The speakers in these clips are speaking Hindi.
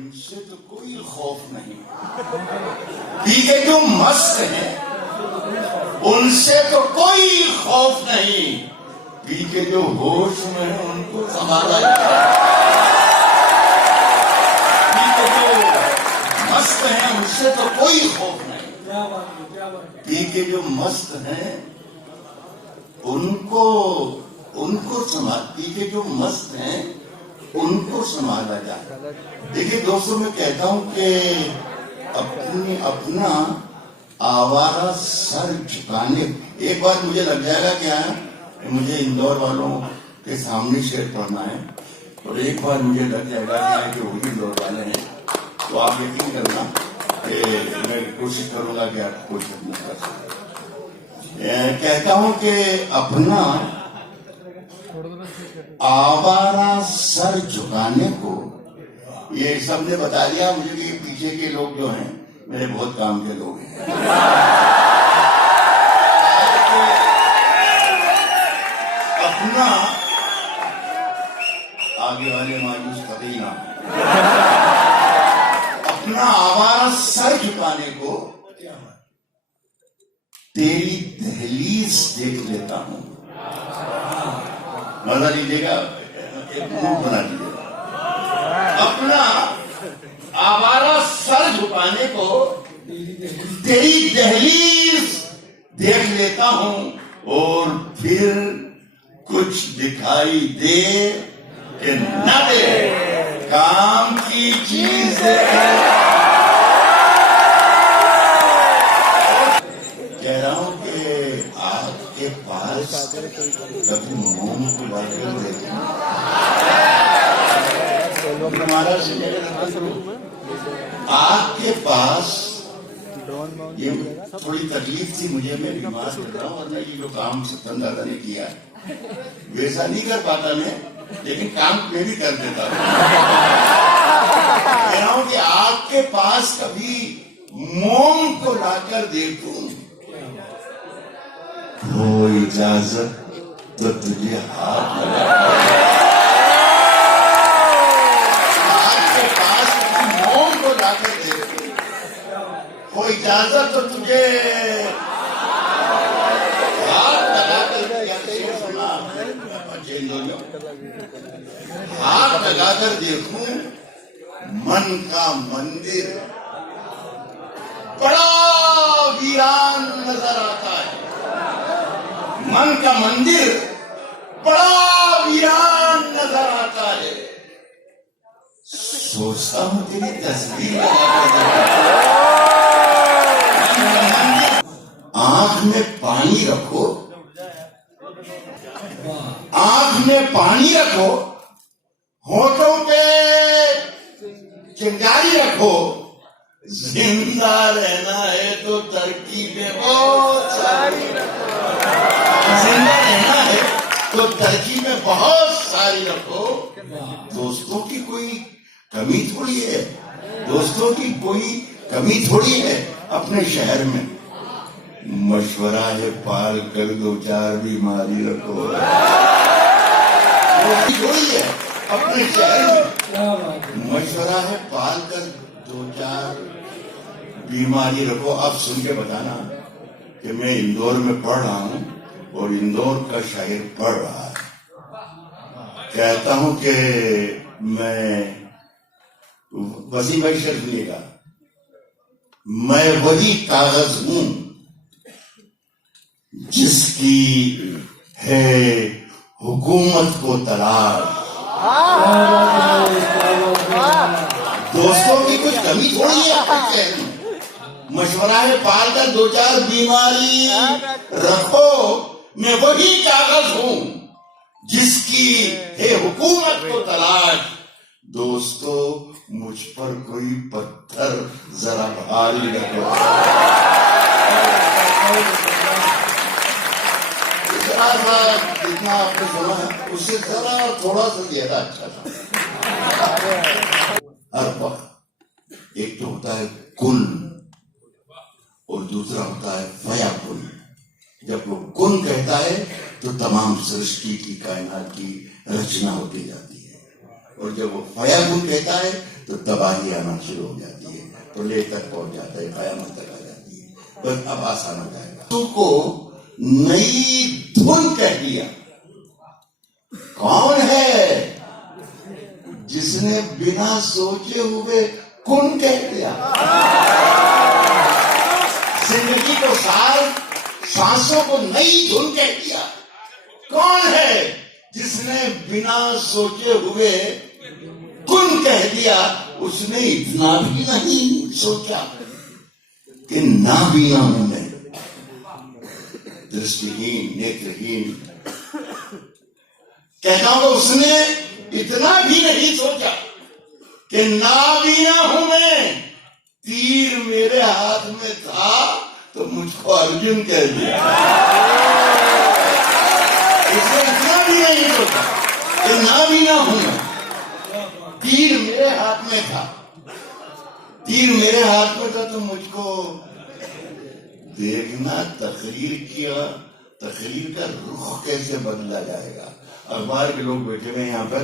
उनसे तो कोई खौफ नहीं, पी के जो मस्त हैं उनसे तो कोई खौफ नहीं, पी के जो होश में है उनको संभाला जाए। पी के जो मस्त हैं उनसे तो कोई खौफ नहीं, पी के जो मस्त हैं उनको संभाल, पी के जो मस्त हैं उनको संभाला जाए। देखिए दोस्तों, मैं कहता हूं कि अपना आवारा सर झुकाने, एक बार मुझे लग जाएगा क्या है, मुझे इंदौर वालों के सामने शेर पढ़ना है, और एक बार मुझे लग जाएगा क्या कि वही इंदौर वाले हैं, तो आप यकीन करना कि मैं कोशिश करूंगा कि आप कोशिश नहीं कर सकते। कहता हूं कि अपना आवारा सर झुकाने को, ये सबने बता दिया मुझे कि पीछे के लोग जो हैं मेरे बहुत काम के लोग हैं। अपना आगे वाले मायूस कभी ना, अपना आवारा सर झुकाने को तेरी दहलीज देख लेता हूं। मजा लीजिएगा, एक मुंह बना लीजिएगा। अपना आवारा सर झुकाने को तेरी दहलीज देख लेता हूं, और फिर कुछ दिखाई दे कि न दे, काम की चीज कह रहा हूं कि आपके पास कभी मोम को लाकर देखना, आपके पास ये थोड़ी तकलीफ थी मुझे, मैं बीमार था, वरना ये जो काम सतन दादा ने किया वैसा नहीं कर पाता मैं, लेकिन काम मैं भी कर देता हूं। कह रहा हूं कि आपके पास कभी मोम को लाकर देखूं, हो इजाजत तो तुझे हाथ लगा, आपके पास कभी मोम को लाकर देखूं, हो इजाजत तो तुझे हाथ लगाकर, हाथ लगाकर देखूं, मन का मंदिर बड़ा वीरान नजर आता है, मन का मंदिर बड़ा वीरान नजर आता है, सोचता हूं तेरी तस्वीर आंख में पानी रखो, आंख में पानी रखो, होठों पे चिंगारी रखो, जिंदा रहना है तो तरकीबें बहुत सारी रखो, जिंदा रहना है तो तरकीबें बहुत सारी रखो। दोस्तों की कोई कमी थोड़ी है, दोस्तों की कोई कमी थोड़ी है अपने शहर में, मशवरा है पाल कर दो चार बीमारी रखो, थोड़ी है अपने शहर में, मशवरा है पाल कर दो चार बीमारी रखो। आप सुन के बताना कि मैं इंदौर में पढ़ रहा हूं और इंदौर का शायर पढ़ रहा है। कहता हूं कि मैं, वसीम भाई शेर सुनिएगा, मैं वही कागज हूं जिसकी है हुकूमत को तलाश। दोस्तों की कुछ कमी थोड़ी है, मशवरा है पाल कर दो चार बीमारी रखो, मैं वही कागज हूं जिसकी है हुकूमत को तलाश। दोस्तों मुझ पर कोई पत्थर जरा भारी रखो, जितना आपने सुना है उससे जरा थोड़ा सा ज्यादा अच्छा था। हर वक्त एक तो होता है कुल और दूसरा होता है फयाकुन। जब वो कुन कहता है तो तमाम सृष्टि की, कायनात की रचना होती जाती है, और जब वो फयाकुन कहता है तो तबाही आना शुरू हो जाती है, प्रलय तक पहुंच जाता है, कयामत तक आ जाती है। बस अब आसान हो जाएगा। को नई धुन कह दिया। कौन है जिसने बिना सोचे हुए कुन कह दिया? जिंदगी को सांसों को नई धुन कह दिया। कौन है जिसने बिना सोचे हुए कुन कह दिया? उसने इतना भी नहीं सोचा कि नाबीना हूं मैं, दृष्टिहीन, नेत्रहीन। कहता हूं उसने इतना भी नहीं सोचा कि नाबीना हूं मैं, तीर मेरे हाथ में था तो मुझको अर्जुन कह दिया। इसने इतना भी नहीं सोचा कि नाबीना हूं मैं, तीर मेरे हाथ में था, तीर मेरे हाथ में था तो मुझको देखना। तकरीर किया, तकरीर का रुख कैसे बदला जाएगा। अखबार के लोग बैठे हुए यहाँ पर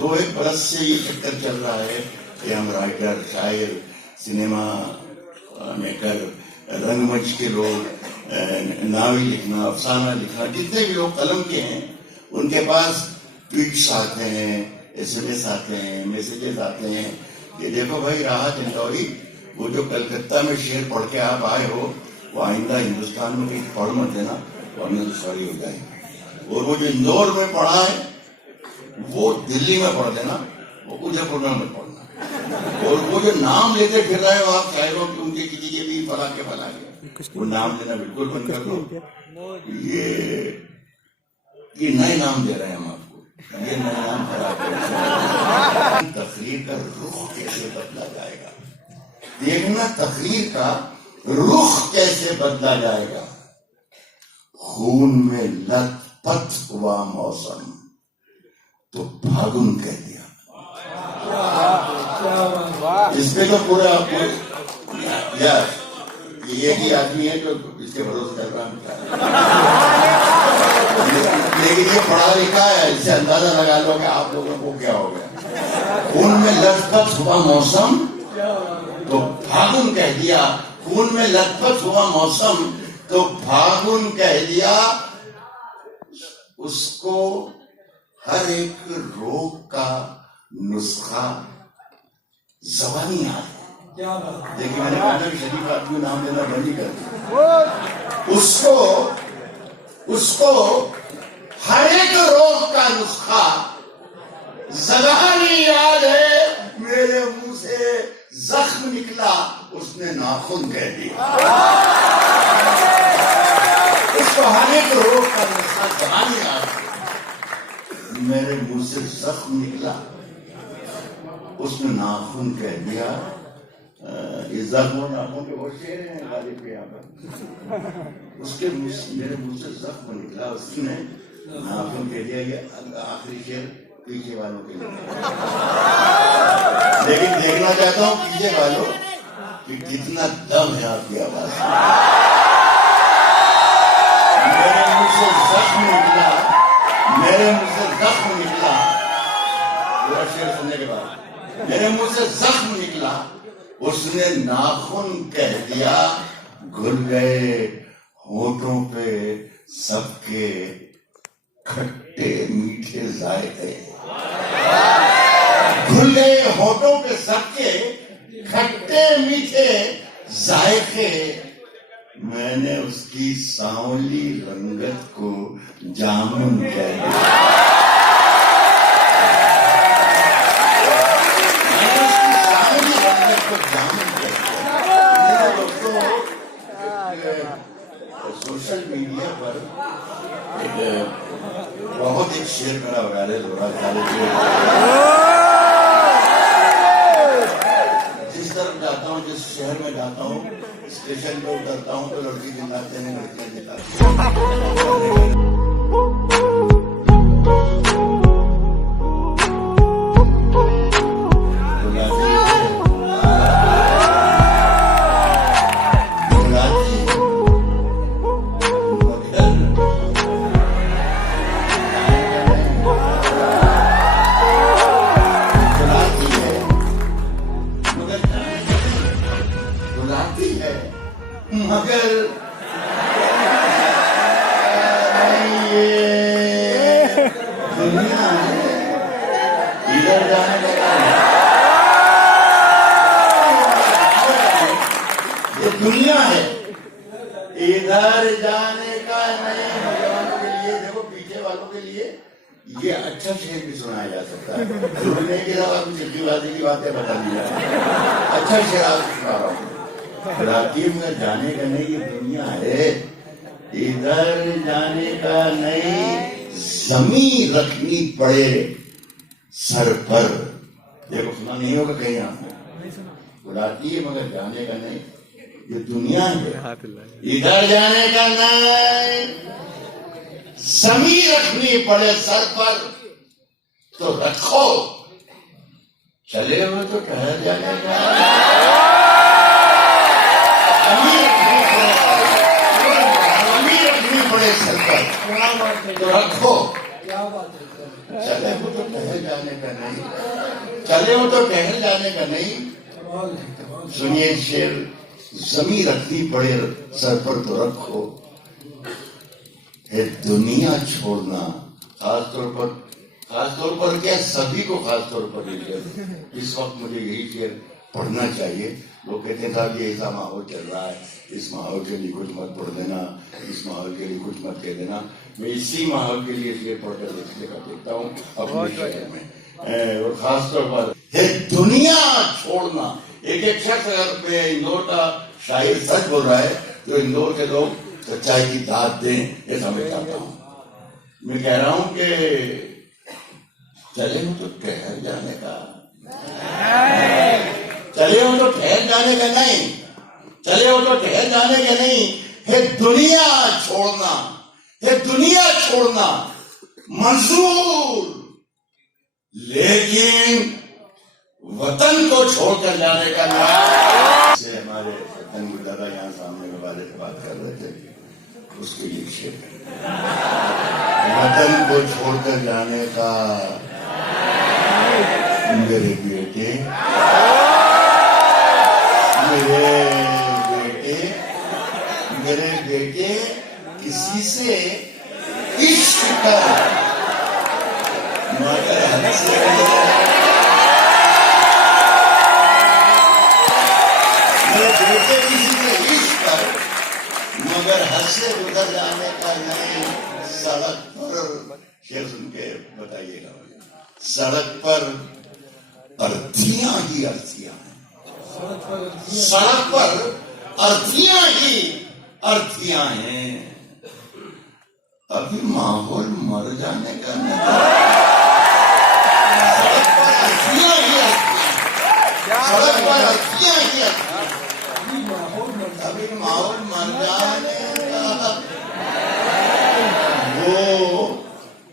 2-1 बरस से ये चक्कर चल रहा है कि हम राइटर, शायर, सिनेमा मेकर, रंगमंच के लोग, नावल लिखना, अफसाना लिखना, जितने भी लोग कलम के हैं उनके पास ट्वीट्स आते हैं, SMS आते हैं, मैसेजेस आते हैं कि देखो भाई राहत इंदौरी, वो जो कलकत्ता में शेर पढ़ के आप आए हो वो आइंदा हिंदुस्तान में कहीं पढ़ मत देना वरना तो सॉरी हो जाएगी। और वो जो इंदौर में पढ़ा है वो दिल्ली में पढ़ देना, वो उदयपुर में मत पढ़ना। और वो जो नाम लेते फिर रहे हो आप शायरों के, उनके किसी के भी फला के, वो नाम लेना बिल्कुल बंद कर दो। ये नए नाम दे रहे हैं हम आपको, ये नया नाम खराब है। तकरीर का रुख कैसे बदला जाएगा, देखना तकरीर का रुख कैसे बदला जाएगा। खून में लथपथ हुआ मौसम तो फागुन कह दिया। इसमें तो पूरा यार ये ही आदमी है जो इसके भरोसे कर रहा है, लेकिन ये पढ़ा लिखा है, इससे अंदाजा लगा लो कि आप लोगों को क्या हो गया। खून में लथपथ हुआ मौसम तो फागुन कह दिया। खून में लथपथ हुआ मौसम तो फागुन कह दिया। उसको हर एक रोग का नुस्खा ज़बानी याद है। देखिए मैंने कहा कि शरीफ आदमी नाम लेना बंद ही कर। उसको हर एक रोग का नुस्खा ज़बानी याद है। मेरे मुंह से जख्म निकला, उसने नाखून कह दिया। उसको हर एक रोग का नुस्खा ज़बानी याद है। मेरे मुंह से जख्म निकला, उसने नाखून कह दिया। इस जख्म और नाखून के बहुत शेर हैं गालिब के यहाँ पर। उसके मेरे मुंह से जख्म निकला, उसने नाखून कह दिया। ये आखिरी शेर पीछे वालों के लिए, लेकिन देखना चाहता हूँ पीछे वालों कि कितना दम है आपकी आवाज में। मेरे मुंह से जख्म निकला, मेरे मुंह से जख्म निकला। पूरा शेर सुनने के बाद मेरे मुंह से जख्म निकला, उसने नाखून कह दिया। घुल गए होठों पे सबके खट्टे मीठे जायके, घुल गए होठों पे सबके खट्टे मीठे जायके। मैंने उसकी सांवली रंगत को जामुन कह दिया। मैंने उसकी सांवली रंगत को जामुन कह दिया। मेरे दोस्तों, सोशल मीडिया पर बहुत एक शेर मेरा वायरल हो रहा था। जिस तरफ जाता हूँ, जिस शहर में जाता हूँ, स्टेशन पे उतरता हूँ तो लड़की दिखाते हैं, लड़कियां दिखाते हैं। इधर जाने का नहीं। नौजवानों के लिए, देखो पीछे वालों के लिए ये अच्छा शेर भी सुनाया जा सकता है। जरूरी नहीं कि आपको चिट्ठीबाजी की बातें बता दी जाए। अच्छा शेर आपको सुना रहा हूँ। राकीब में जाने का नहीं, ये दुनिया है, इधर जाने का नहीं, जमीन रखनी पड़े सर पर। देखो सुना नहीं होगा कहीं आपने। राकीब मगर जाने का नहीं, ये दुनिया है, इधर जाने का नहीं, जमीन रखनी पड़े सर पर तो रखो, चले हुए तो ठहर जाने का। जमीन रखनी पड़े सर पर तो रखो, चले हो तो ठहर जाने का नहीं, चले हो तो ठहर जाने का नहीं। सुनिए शेर, जमीन रखनी पड़े सर पर तो रखो, है दुनिया छोड़ना। खासतौर पर क्या, सभी को खासतौर पर इस वक्त मुझे यही शेर पढ़ना चाहिए। लोग कहते हैं साहब ये ऐसा माहौल चल रहा है, इस माहौल के लिए कुछ मत पढ़ देना, इस माहौल के लिए कुछ मत कह देना। मैं इसी माहौल के लिए शेर पढ़कर देखता हूँ अपने शहर में। और खासतौर पर है दुनिया छोड़ना। एक शख्स अगर मैं इंदौर का शायर सच बोल रहा है तो इंदौर के लोग सच्चाई की दाद दें, ऐसा मैं चाहता हूं। मैं कह रहा हूं कि चले हो तो ठहर जाने का, चले हो तो ठहर जाने का नहीं, चले हो तो ठहर जाने का नहीं, है दुनिया छोड़ना, है दुनिया छोड़ना मंजूर, लेकिन वतन को छोड़कर जाने का नहीं। से हमारे सतन गुरुदादा यहाँ सामने वाले से बात कर रहे थे, उसके लिए शेर वतन को छोड़कर जाने का। मेरे बेटे, मेरे बेटे, मेरे बेटे, किसी से इश्क कर मगर हद से, मेरे बेटे किसी से इश्क कर मगर हद से गुजर जाने का नहीं। सड़क पर, शेर सुन के बताइएगा, सड़क पर अर्थियां ही अर्थियां हैं, सड़क पर अर्थियां ही अर्थियां हैं। अभी माहौल मर जाने का नहीं, सड़क पर अर्थियां ही अर्थियां, सड़क पर अर्थियां ही अर्थियां, अभी माहौल मर जाने का। वो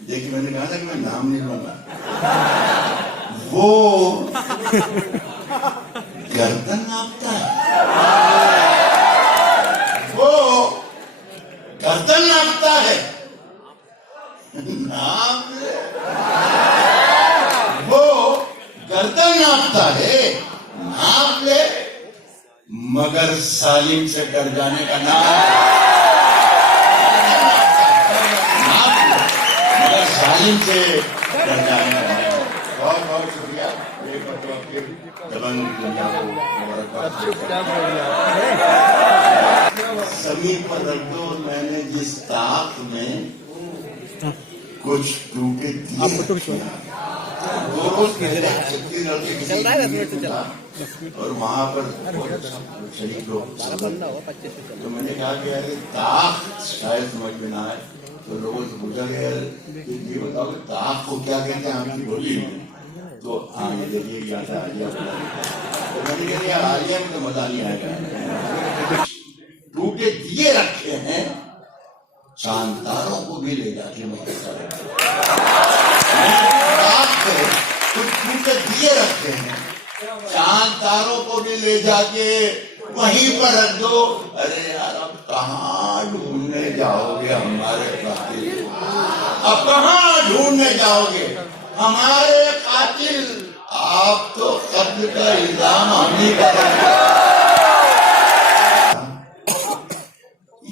देखिए, मैंने कहा था कि मैं नाम नहीं लूंगा। वो गर्दन नापता है, वो गर्दन नापता है, नाप ले, वो गर्दन नापता है, नाप ले, मगर सालिम से डर जाने का नाम, सालिम से डर जाने का नाम। बहुत बहुत शुक्रिया। एक मतलब फिर दबंग दुनिया को मुबारकबाद। जमीन पर रख दो, मैंने जिस ताक में कुछ टूटे दिए, दो रोज छत्तीसगढ़ के किसी और वहां पर शरीफ लोग, तो मैंने कहा कि अरे ताक शायद समझ में ना आए, तो लोगों से पूछा गया ये बताओ कि ताक को क्या कहते हैं आपकी बोली में। तो हाँ ये देखिए क्या था आलिया, तो मैंने कह दिया आलिया में तो मजा नहीं आएगा। टूटे दिए रखे हैं, शानदारों को भी ले जाके टूटे दिए रखे हैं, शानदारों को भी ले जाके वहीं पर रख दो। अरे यार अब कहाँ ढूंढने जाओगे हमारे कातिल, अब कहाँ ढूंढने जाओगे हमारे कातिल। आप तो कत्ल का इल्जाम हम ही करेंगे,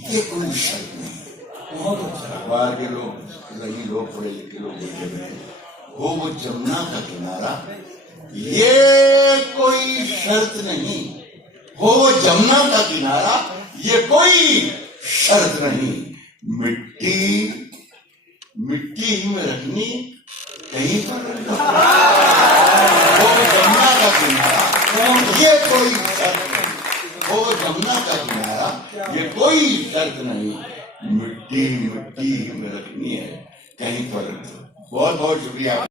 ये कोई शक नहीं। बहुत अखबार के लोग, सही लोग, पढ़े लिखे लोग बोलते हैं वो जमुना का किनारा, ये कोई शर्त नहीं, हो वो जमुना का किनारा, ये कोई शर्त नहीं। मिट्टी मिट्टी में रखनी कहीं पर वो जमुना का किनारा, ये कोई शर्त नहीं। वो जमुना का किनारा, ये कोई शर्त नहीं। मिट्टी मिट्टी में रखनी है कहीं पर। बहुत बहुत शुक्रिया।